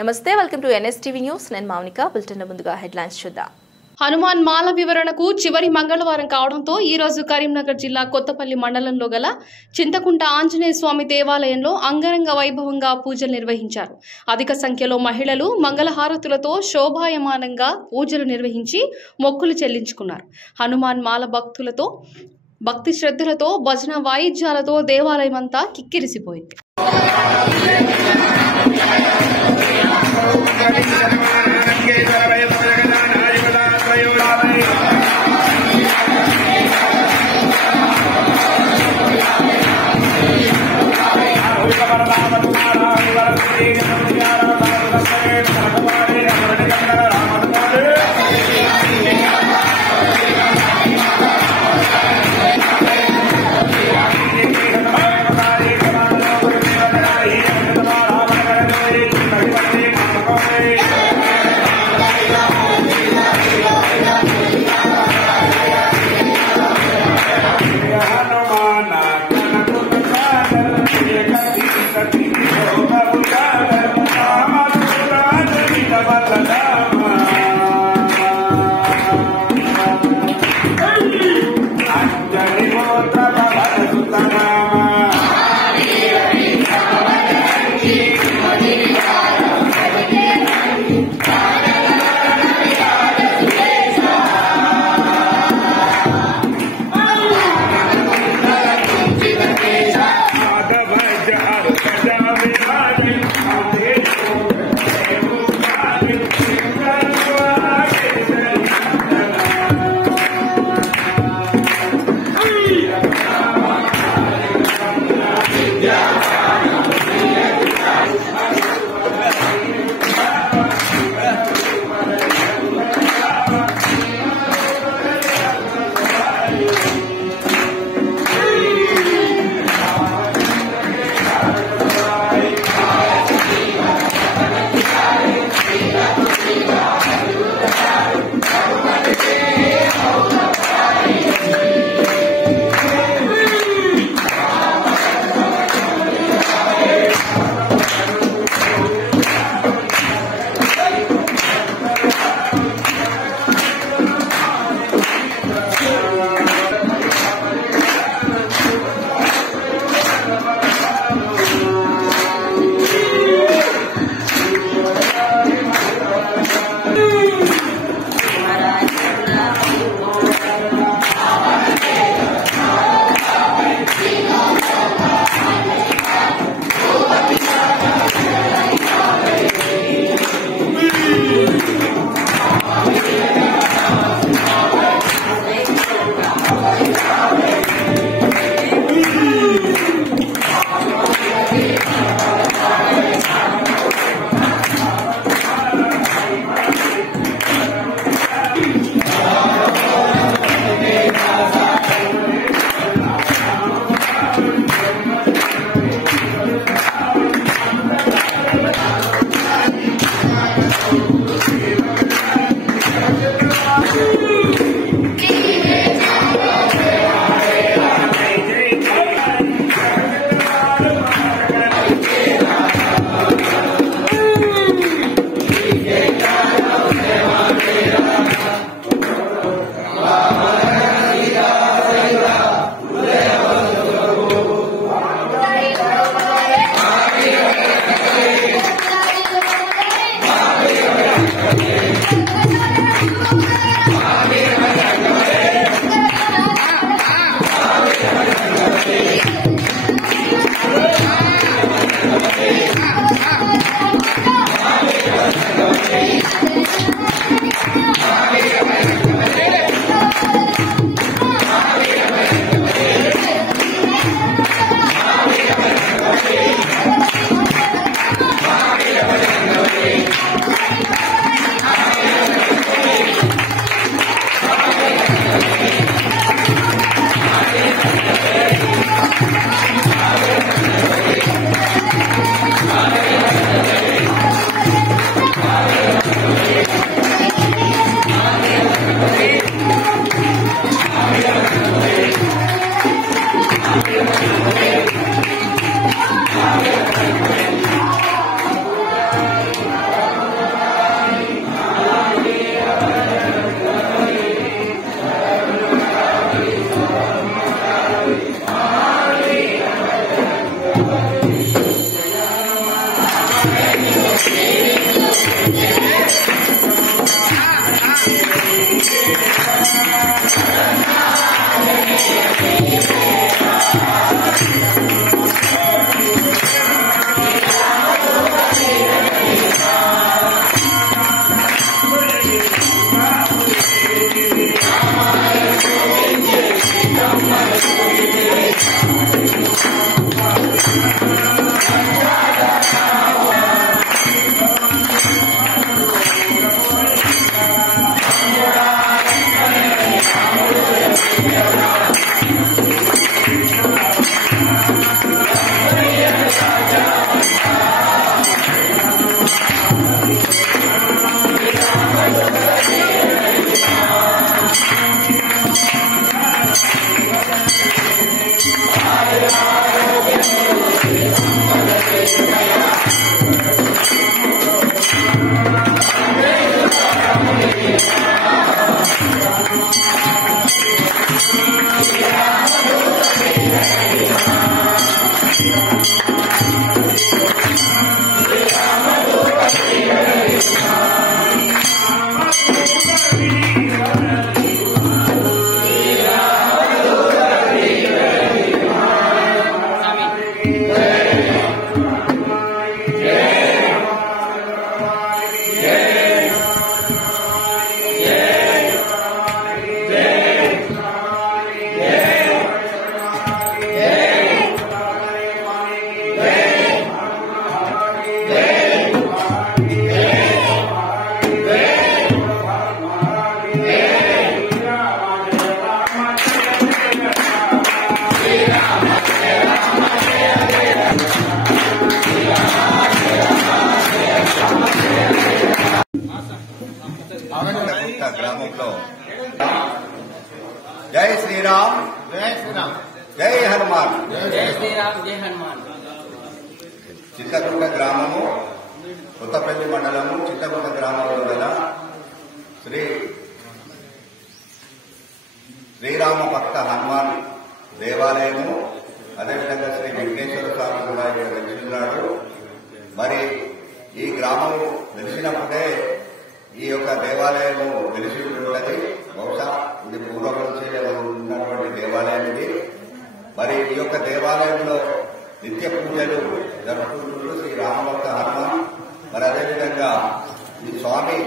నమస్తే, welcome to NSTV news. నేను Mounika. Bulletin ముందుగా హెడ్లైన్స్ చూద్దాం. హనుమాన్ మాల వివరణకు చివరి మంగళవారం కావడంతో ఈ రోజు కరీంనగర్ జిల్లా కొత్తపల్లి మండలంలో గల చింతకుంట ఆంజనేయ స్వామి దేవాలయంలో అంగరంగ వైభవంగా పూజలు నిర్వహించారు. అధిక సంఖ్యలో మహిళలు మంగళహారతులతో శోభాయమానంగా పూజలు నిర్వహించి మొక్కులు చెల్లించుకున్నారు. హనుమాన్ మాల భక్తి శ్రద్ధలతో భజన వాయిద్యాలతో దేవాలయమంతా కిక్కిరిసిపోయింది. శ్రీరామ్ జై హనుమాన్. చింతకుంట గ్రామము, కొత్తపల్లి మండలము, చింతకుంట గ్రామంలో గల శ్రీరామ భక్త హనుమాన్ దేవాలయము, అదేవిధంగా శ్రీ వెంకటేశ్వర స్వామి కూడా ఇక్కడ వెలిసిన్నాడు. మరి ఈ గ్రామము వెలిసినప్పుడే ఈ యొక్క దేవాలయము వెలిసి ఉన్నది. బహుశా ఇది పూర్వం నుంచి ఉన్నటువంటి దేవాలయం ఇది. మరి ఈ యొక్క దేవాలయంలో నిత్య పూజలు జరుపుకుంటూ శ్రీ రామభక్త హనుమాన్, మరి అదేవిధంగా ఈ స్వామి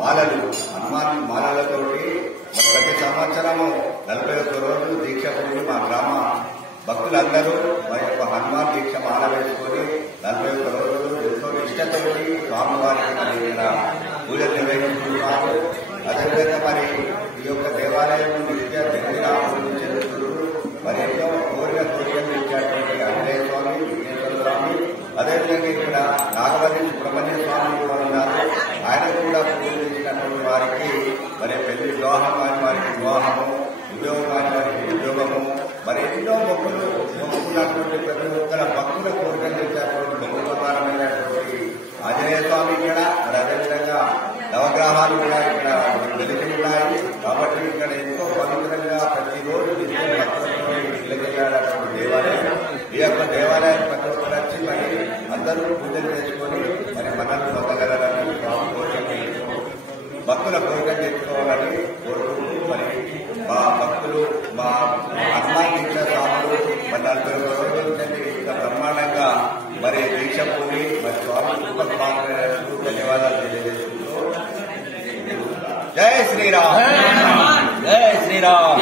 మాలలు, హనుమాన్ మాలలతోటి ప్రతి సంవత్సరము 41 రోజులు దీక్ష పొంది మా గ్రామ భక్తులందరూ మా యొక్క హనుమాన్ దీక్ష మాల వేసుకొని 41 రోజులు ఎంతో నిష్టతోటి స్వామివారికి మరి ఇక్కడ పూజలు నిర్వహించుకుంటున్నారు. అదేవిధంగా మరి ఈ యొక్క దేవాలయం నిత్య జగన్నాథుడు చెందుతున్నారు. మరి ఎన్నో కోరికలు ఇచ్చేటువంటి ఆంజనేయ స్వామి, విఘ్నేశ్వర స్వామి, అదేవిధంగా ఇక్కడ నాగవల్లి సుబ్రహ్మణ్య స్వామి కూడా ఉన్నారు. ఆయన కూడా పూజించినటువంటి వారికి మరి పెళ్లి వివాహం కాని వారికి వివాహము, ఉద్యోగం కాని వారికి ఉద్యోగము, మరి ఎన్నో మొక్కున్నటువంటి ప్రతి ఒక్కర భక్తుల కోరికలు తెచ్చేటువంటి బహుప్రధానమైనటువంటి ఆంజనేయ స్వామి ఇక్కడ, మరి అదేవిధంగా నవగ్రహాలు కూడా ఇక్కడ వెలిసి ఉన్నాయి. కాబట్టి ఇక్కడ ఎంతో పవిత్రంగా ప్రతిరోజు నిత్యం దేవాలయం. ఈ యొక్క దేవాలయం ప్రతి ఒక్కరు వచ్చి మరి అందరూ పూజలు చేసుకొని మరి మనల్ని పొందగలరని భక్తుల కోరిక తెచ్చుకోవాలని కోరుకుంటూ మరి మా భక్తులు, మా హనుమాన్ దీక్ష స్వాములు మరి 40 రోజుల నుంచి ఇంత బ్రహ్మాండంగా మరి దీక్ష పూని మరి స్వామి కృపకు ధన్యవాదాలు తెలియజేసుకుంటూ జై శ్రీరామ్, జై శ్రీరామ్.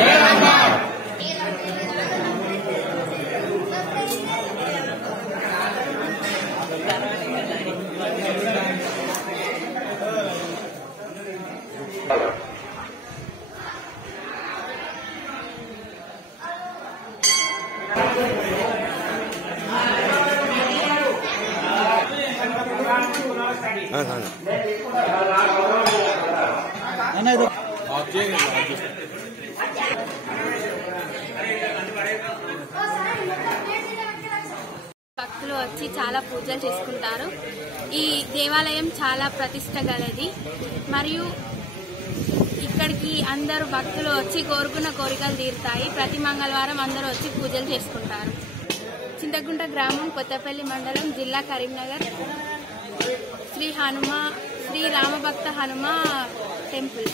భక్తులు వచ్చి చాలా పూజలు చేసుకుంటారు. ఈ దేవాలయం చాలా ప్రతిష్ట గలది. మరియు ఇక్కడికి అందరూ భక్తులు వచ్చి కోరుకున్న కోరికలు తీరుతాయి. ప్రతి మంగళవారం అందరూ వచ్చి పూజలు చేసుకుంటారు. చింతకుంట గ్రామం, కొత్తపల్లి మండలం, జిల్లా కరీంనగర్. శ్రీ రామభక్త హనుమ టెంపుల్.